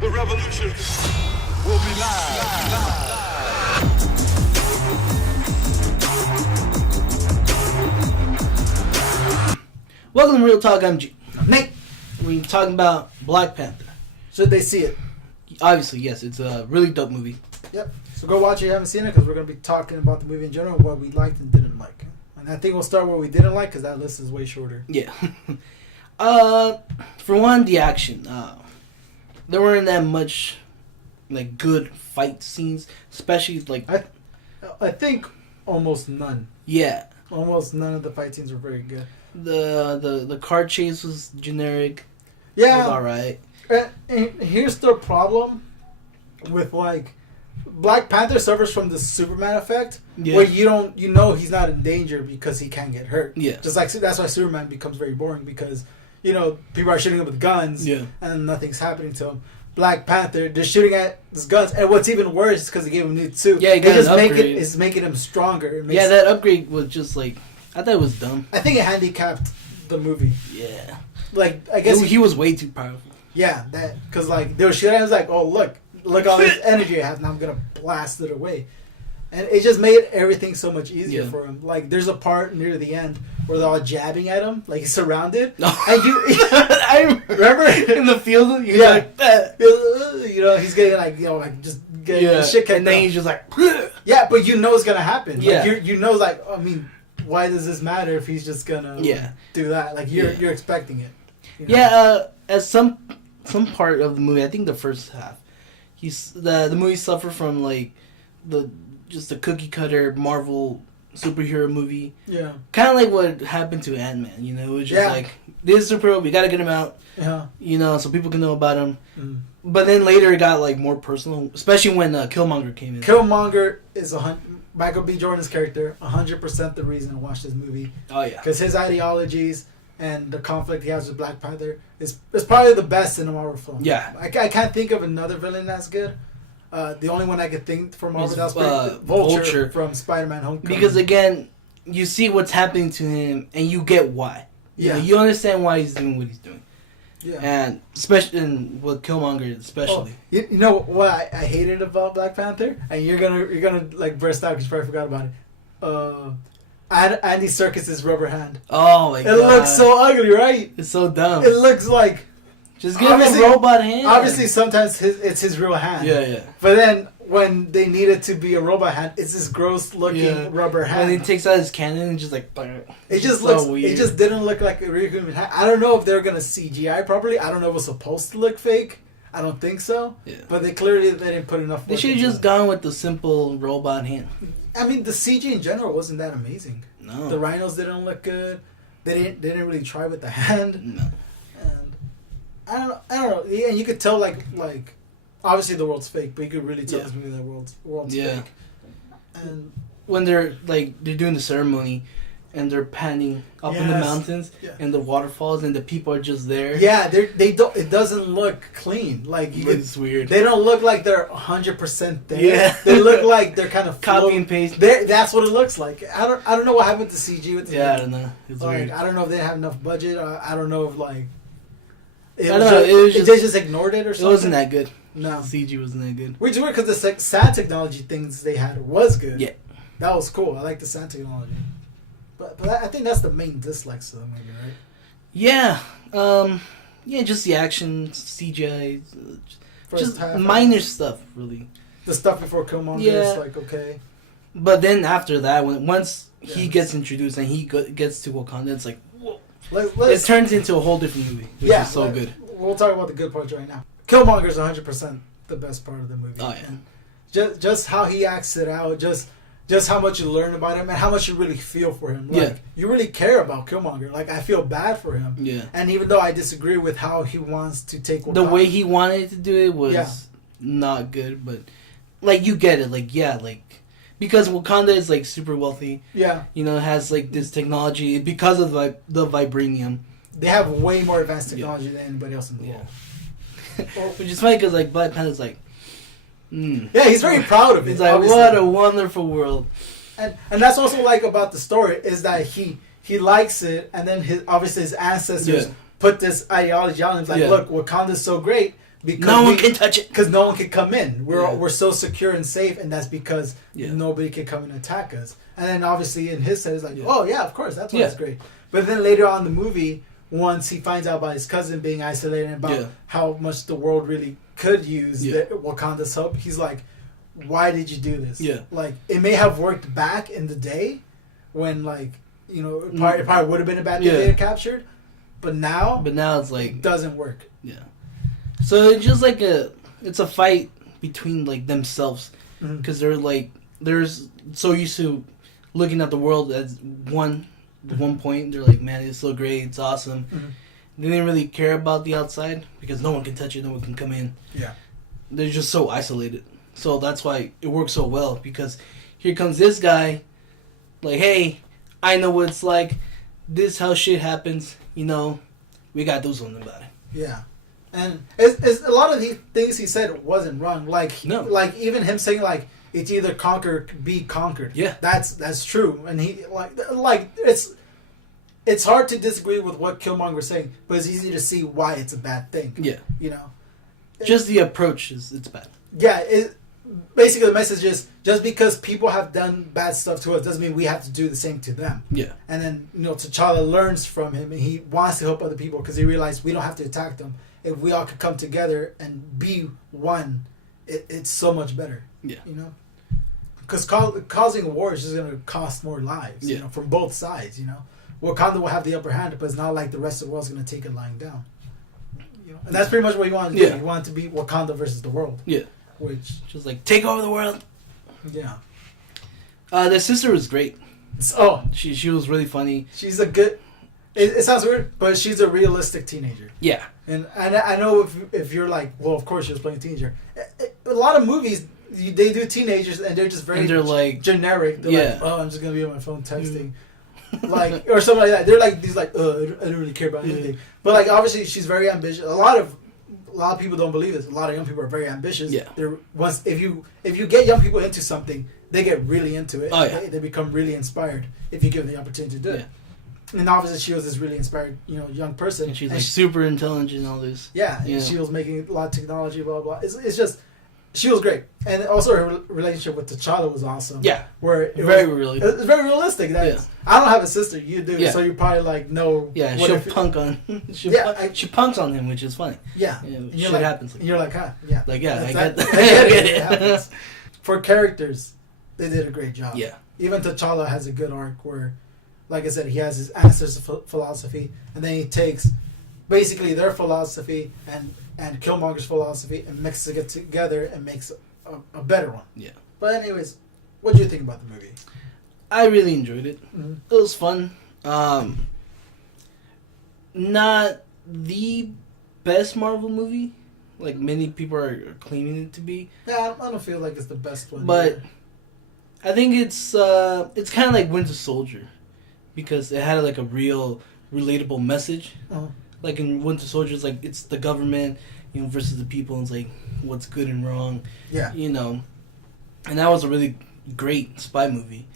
The revolution will be live. Welcome to Real Talk. I'm G. Nate, We're talking about Black Panther. should they see it? Obviously, yes, it's a really dope movie. Yep. So go watch it if you haven't seen it, because we're going to be talking about the movie in general, what we liked and didn't like. And I think we'll start where we didn't like, because that list is way shorter. Yeah. For one, the action. There weren't that much like good fight scenes, especially like I think almost none. yeah. Almost none of the fight scenes were very good. The car chase was generic. Yeah. It was all right. And here's the problem with, like, Black Panther suffers from the Superman effect, Yeah. where you know he's not in danger because he can't get hurt. Yeah. Just like, that's why Superman becomes very boring, because, you know, people are shooting him with guns, Yeah. and nothing's happening to him. Black Panther, they're shooting at his guns, and what's even worse is because they gave him a new suit. Yeah, he got an upgrade. It's making him stronger. It makes, Yeah, that upgrade was just like I thought it was dumb. I think it handicapped the movie. Yeah. Like, I guess He was way too powerful. yeah, that, because, like, they were shooting at him, it was like, oh, look all this energy I have, now I'm gonna blast it away. And it just made everything so much easier Yeah. for him. Like, there's a part near the end where they're all jabbing at him, like he's surrounded. No. And you I remember in the field. He's Yeah. like that. you know, he's getting, like, you know, like, just getting Yeah. his shit kicked And then off. he's just like. Yeah, but you know it's gonna happen. Yeah. Like, you know, like, I mean, why does this matter if he's just gonna Yeah. do that? Like, you're expecting it. You know? Yeah, at some part of the movie, I think the first half, the movie suffered from like the cookie cutter Marvel superhero movie, Yeah. kind of like what happened to Ant-Man. You know, it was just Yeah. like this is superhero, we gotta get him out. Yeah. You know, so people can know about him. Mm. But then later it got like more personal, especially when Killmonger came in. Killmonger is Michael B. Jordan's character, 100% the reason to watch this movie. Oh yeah, Because his ideologies and the conflict he has with Black Panther is probably the best in a Marvel film. Yeah. I can't think of another villain that's good. The only one I could think for Marvel Is, that's pretty Vulture. Vulture from Spider-Man Homecoming. because again, you see what's happening to him, and you get why. You know, Yeah. you understand why he's doing what he's doing. Yeah. And especially with Killmonger, especially. You know what I hated about Black Panther, and you're gonna like burst out because you probably forgot about it. Andy Serkis's rubber hand. Oh my It god, looks so ugly, right? it's so dumb. It looks like, Just give him a obviously- robot hand. obviously sometimes it's his real hand. Yeah. But then when they need it to be a robot hand, it's this gross looking Yeah. rubber hand. When he takes out his cannon and just like. It just so looks. weird. It just didn't look like a real human hand. I don't know if they're gonna CGI properly. I don't know if it was supposed to look fake. I don't think so. Yeah. But they clearly they didn't put enough. They work should have into just it. gone with the simple robot hand. I mean, the CG in general wasn't that amazing. No. The rhinos didn't look good. They didn't really try with the hand. No. And I don't know. Yeah, and you could tell like obviously the world's fake, but you could really tell Yeah. this movie that world's Yeah. fake. And When they're doing the ceremony, and they're panning up in the Yes. mountains, Yeah. and the waterfalls, and the people are just there. yeah, they don't. It doesn't look clean. Like you could, It's weird. they don't look like they're 100% there. Yeah. They look like they're kind of Copy floating. and paste. That's what it looks like. I don't know what happened to CG with the Yeah, I don't know. It's like, weird. I don't know if they have enough budget. I don't know if like I don't know, it was just- they just ignored it or It something. wasn't that good. No, CG wasn't that good. which is weird because the sound technology things they had was good. Yeah. That was cool. I like the sound technology. But I think that's the main dislikes of the movie, right? Yeah. Yeah, just the action, CGI, First just half, minor stuff, really. the stuff before Killmonger Yeah. is like okay. But then after that, once he Yeah. gets introduced and he gets to Wakanda, it's like, whoa. It Let's turns into a whole different movie, which is so good. We'll talk about the good parts right now. Killmonger's 100% the best part of the movie. Oh, yeah. And just how he acts it out, just how much you learn about him and how much you really feel for him. Like, Yeah. you really care about Killmonger. Like, I feel bad for him. Yeah. And even though I disagree with how he wants to take The Wakanda, way he wanted to do it was Yeah. not good, but like you get it, like yeah, like because Wakanda is like super wealthy, yeah, you know, has like this technology because of like the vibranium. they have way more advanced technology than anybody else in the Yeah. world. Which is funny because like Black Panther's like, Yeah, he's very proud of it. It's like obviously. what a wonderful world. And that's also like about the story is that he likes it, and then his ancestors Yeah. put this ideology on him. It's like, Yeah. look, Wakanda's so great because no one can touch it. Because no one can come in. Yeah. We're so secure and safe, and that's because Yeah. nobody can come and attack us. And then obviously in his head, it's like, Yeah. oh yeah, of course, that's why Yeah. it's great. But then later on in the movie, once he finds out about his cousin being isolated and about Yeah. how much the world really could use Yeah. Wakanda's help, he's like, why did you do this? Yeah. Like, it may have worked back in the day when, like, you know, it probably would have been a bad thing Yeah. to get captured. But now it's like it doesn't work. yeah. So it's just like it's a fight between like themselves Mhm. because they're so used to looking at the world as one. At one point, they're like, man, it's so great, it's awesome. Mhm. They didn't really care about the outside because no one can touch it, no one can come in. Yeah. They're just so isolated. So that's why it works so well because here comes this guy, like, hey, I know what it's like. This is how shit happens. You know, we gotta do something about it. Yeah. And it's a lot of the things he said wasn't wrong. Like, No. like even him saying, like, it's either conquer or be conquered. Yeah. That's true. And he, like it's hard to disagree with what Killmonger's saying, but it's easy to see why it's a bad thing. Yeah. You know? Just the approach it's bad. Yeah, basically the message is just because people have done bad stuff to us doesn't mean we have to do the same to them. Yeah. And then, you know, T'Challa learns from him and he wants to help other people because he realized we don't have to attack them. If we all could come together and be one, it's so much better. Yeah. You know? Because causing a war is just going to cost more lives, Yeah. you know, from both sides, you know? Wakanda will have the upper hand, but it's not like the rest of the world's going to take it lying down. You know? And that's pretty much what he wanted to do. Yeah. He wanted to be Wakanda versus the world. Yeah. Which, Just like, take over the world. yeah. The sister was great. Oh, She was really funny. she's a good... It sounds weird, but she's a realistic teenager. Yeah. And I know if you're like, well, of course she was playing a teenager. A lot of movies, they do teenagers and they're just very And they're like, generic. They're yeah. like, oh, I'm just going to be on my phone texting. Like, or something like that. They're like, these like, I don't really care about anything. But like, obviously she's very ambitious. A lot of people don't believe this. A lot of young people are very ambitious. Yeah. They're if you get young people into something, they get really into it. Oh, yeah. They become really inspired if you give them the opportunity to do it. And obviously she was this really inspired, you know, young person. And she's like super intelligent and all this. Yeah, and she was making a lot of technology, blah, blah. It's just, she was great. And also her relationship with T'Challa was awesome. Yeah. Where it Very was, really. It's very realistic. I don't have a sister, you do. Yeah. So you probably like know. Yeah, what she'll if- punk on. she punks on him, which is funny. Yeah. Yeah, And shit like, happens. And you're like, huh? Yeah. Like, yeah, I That's- get I that. get it. It happens. For characters, they did a great job. Yeah. Even T'Challa has a good arc where, like I said, he has his ancestors' philosophy, and then he takes basically their philosophy and Killmonger's philosophy and mixes it together and makes a better one. Yeah. But anyways, what do you think about the movie? I really enjoyed it. Mm-hmm. It was fun. Not the best Marvel movie, like many people are claiming it to be. Yeah, I don't feel like it's the best one. But either. I think it's kind of like Winter Soldier, because it had like a real relatable message. Uh-huh. Like in Winter Soldier, it's like it's the government, you know, versus the people, and it's like what's good and wrong. Yeah. You know, and that was a really great spy movie.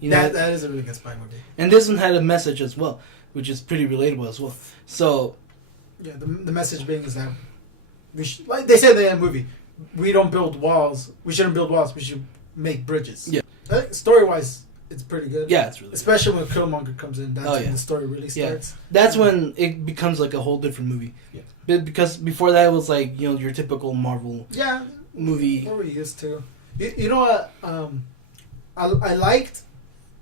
You know, That is a really good spy movie. and this one had a message as well, which is pretty relatable as well. So Yeah, the message being is that we should, like they said in the movie, we don't build walls. We shouldn't build walls. We should make bridges. Yeah. Story wise, it's pretty good. yeah, it's really good. Especially when Killmonger comes in, that's Oh, when yeah. the story really Yeah. starts. That's when it becomes like a whole different movie. Yeah. Because before that it was like, you know, your typical Marvel Yeah, movie. what we're used to. You know what? I liked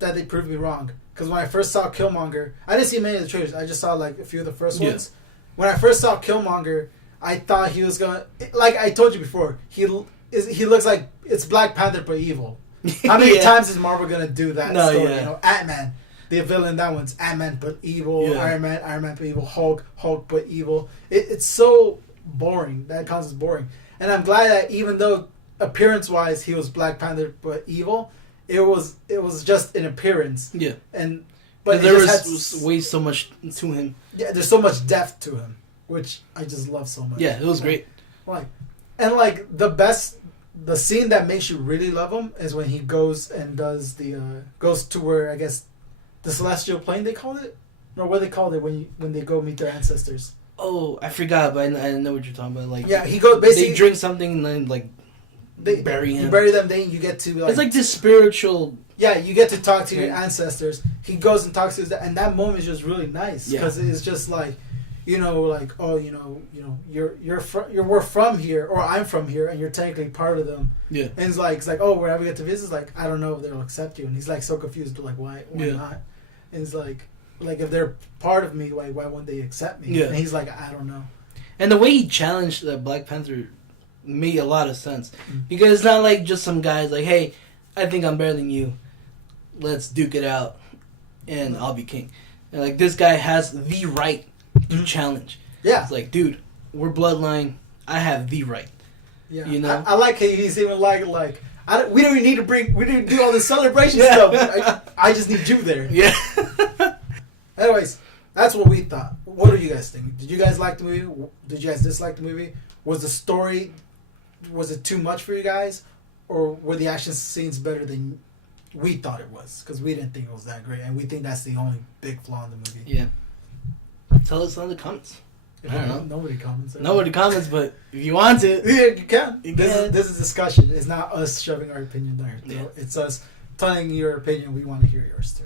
that they proved me wrong. Because when I first saw Killmonger, I didn't see many of the trailers. I just saw like a few of the first Yeah. ones. When I first saw Killmonger, I thought he was gonna, like I told you before, he looks like it's Black Panther but evil. How many Yeah. times is Marvel gonna do that No, story? yeah. You know, Ant-Man, the villain, that one's Ant-Man but evil. Yeah. Iron Man but evil. Hulk but evil. It's so boring. That concept's boring. And I'm glad that even though appearance-wise he was Black Panther but evil, it was just an appearance. Yeah. But there it just was way so much to him. yeah, there's so much depth to him, which I just love so much. Yeah, it was great. Like the scene that makes you really love him is when he goes and does goes to where I guess the celestial plane they called it, or what they called it when they go meet their ancestors. Oh, I forgot, but I know what you're talking about. Like, Yeah, he goes basically. they drink something and then like They bury him. You bury them, then you get to like. It's like this spiritual. Yeah, you get to talk to your ancestors. He goes and talks to his, and that moment is just really nice because it's just like, like we're from here, or I'm from here, and you're technically part of them. Yeah. And it's like oh, wherever we get to visit, it's like I don't know if they'll accept you, and he's like so confused, like why not? And it's like if they're part of me, why won't they accept me? Yeah. And he's like I don't know. And the way he challenged the Black Panther made a lot of sense because it's not like just some guys like, hey, I think I'm better than you. Let's duke it out, and I'll be king. And like this guy has the right to challenge. Yeah, it's like, dude, we're bloodline. I have the right. Yeah, you know. I like how he's even like we don't even need to we didn't do all this celebration stuff. I just need you there. Yeah. Anyways, that's what we thought. What do you guys think? Did you guys like the movie? Did you guys dislike the movie? Was the story, was it too much for you guys, or were the action scenes better than we thought it was? Because we didn't think it was that great, and we think that's the only big flaw in the movie. Yeah. Tell us in the comments. I don't know. Nobody comments. Nobody comments, but if you want to, yeah, you can. You This is discussion. It's not us shoving our opinion there. Yeah. It's us telling your opinion. We want to hear yours too.